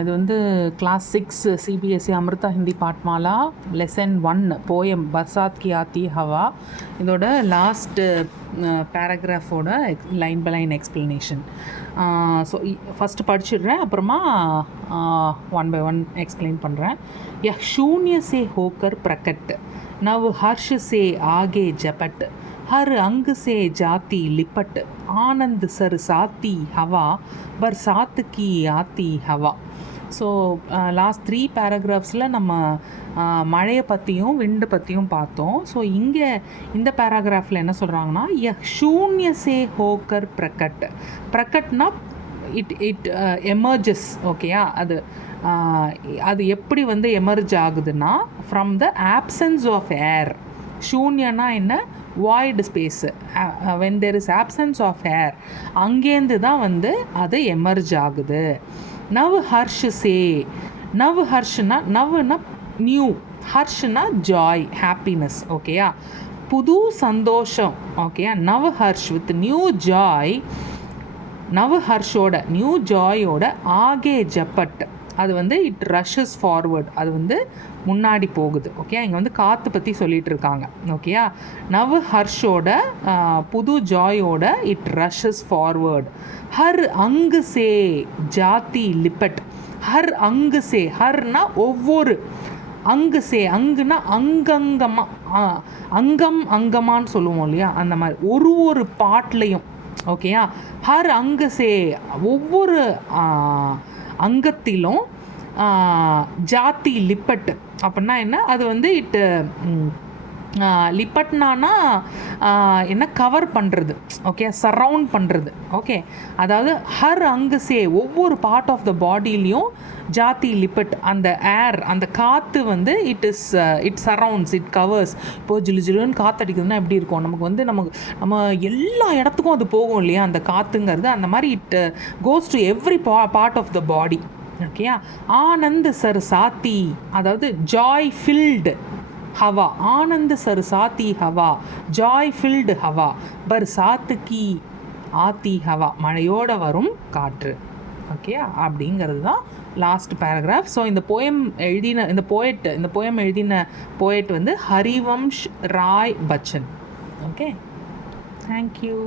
இது வந்து class 6 CBSE Amrita Hindi Pathmala lesson 1 poem Barsaat ki aati hawa. இதோட லாஸ்ட்டு பேராகிராஃபோட line by line explanation. So first படிச்சிடுறேன், அப்புறமா ஒன் பை ஒன் எக்ஸ்பிளைன் பண்ணுறேன். யஹ் शून्य से होकर प्रकट नव हर्ष से आगे झपट हर अंग से जाती लिपट आनंद सर साती हवा बरसात की आती हवा. ஸோ லாஸ்ட் 3 பேராகிராஃப்ஸில் நம்ம மழையை பற்றியும் விண்டு பற்றியும் பார்த்தோம். ஸோ இங்கே இந்த பேராகிராஃபில் என்ன சொல்கிறாங்கன்னா, யஹ் शून्य से होकर प्रकट. प्रकटனா இட் எமர்ஜஸ். ஓகேயா, அது எப்படி வந்து எமர்ஜ் ஆகுதுன்னா from the absence of air. शून्यனா என்ன? Void space. When there is absence of air, அங்கேருந்து தான் வந்து அது எமர்ஜ் ஆகுது. நவ் ஹர்ஷ் சே. நவ் ஹர்ஷ்னா, நவ்னா நியூ, ஹர்ஷ்னா ஜாய், ஹாப்பினஸ். ஓகேயா, புது சந்தோஷம். ஓகேயா, நவ் ஹர்ஷ் வித் நியூ ஜாய். நவ் ஹர்ஷோட நியூ ஜாயோட ஆகே ஜப்பட், அது வந்து இட் ரஷஸ் ஃபார்வர்ட், அது வந்து முன்னாடி போகுது. ஓகே, இங்கே வந்து காற்று பற்றி சொல்லிகிட்டு இருக்காங்க. ஓகேயா, நவ் ஹர்ஷோட புது ஜாயோட இட் ரஷஸ் ஃபார்வர்ட். ஹர் அங்கு சே ஜாதி லிப்பட். ஹர் அங்கு சே, ஹர்னா ஒவ்வொரு, அங்கு சே, அங்குனா அங்கங்கமாக, அங்கம் அங்கமான்னு சொல்லுவோம் இல்லையா, அந்த மாதிரி ஒரு பாட்லையும். ஓகேயா, ஹர் அங்கு சே, ஒவ்வொரு அங்கத்திலும் ஜாதி லிப்பட் அப்படின்னா என்ன? அது வந்து லிப்பட்னானா என்ன? கவர் பண்ணுறது. ஓகே, சரவுண்ட் பண்ணுறது. ஓகே, அதாவது ஹர் அங்கு சே, ஒவ்வொரு பார்ட் ஆஃப் த பாடியிலையும் ஜாதி லிப்பட், அந்த ஏர், அந்த காற்று வந்து இட் சரவுண்ட்ஸ், இட் கவர்ஸ். இப்போது ஜிலுன்னு காற்று அடிக்குதுன்னா எப்படி இருக்கும்? நமக்கு வந்து நம்ம எல்லா இடத்துக்கும் அது போகும் இல்லையா, அந்த காற்றுங்கிறது. அந்த மாதிரி it goes to every part of the body. ஓகேயா, ஆனந்த் சர் சாத்தி, அதாவது ஜாய் ஃபில்டு ஹவா. ஆனந்த் சர் சாத்தி ஹவா, ஜாய் ஃபில்டு ஹவா. பர்சாத் கி ஆத்தி ஹவா, மழையோட வரும் காற்று. ஓகே, அப்படிங்கிறது தான் லாஸ்ட் பேராகிராஃப். ஸோ இந்த போயம் எழுதின போயட் வந்து ஹரிவம்ஷ் ராய் பச்சன். Okay, thank you.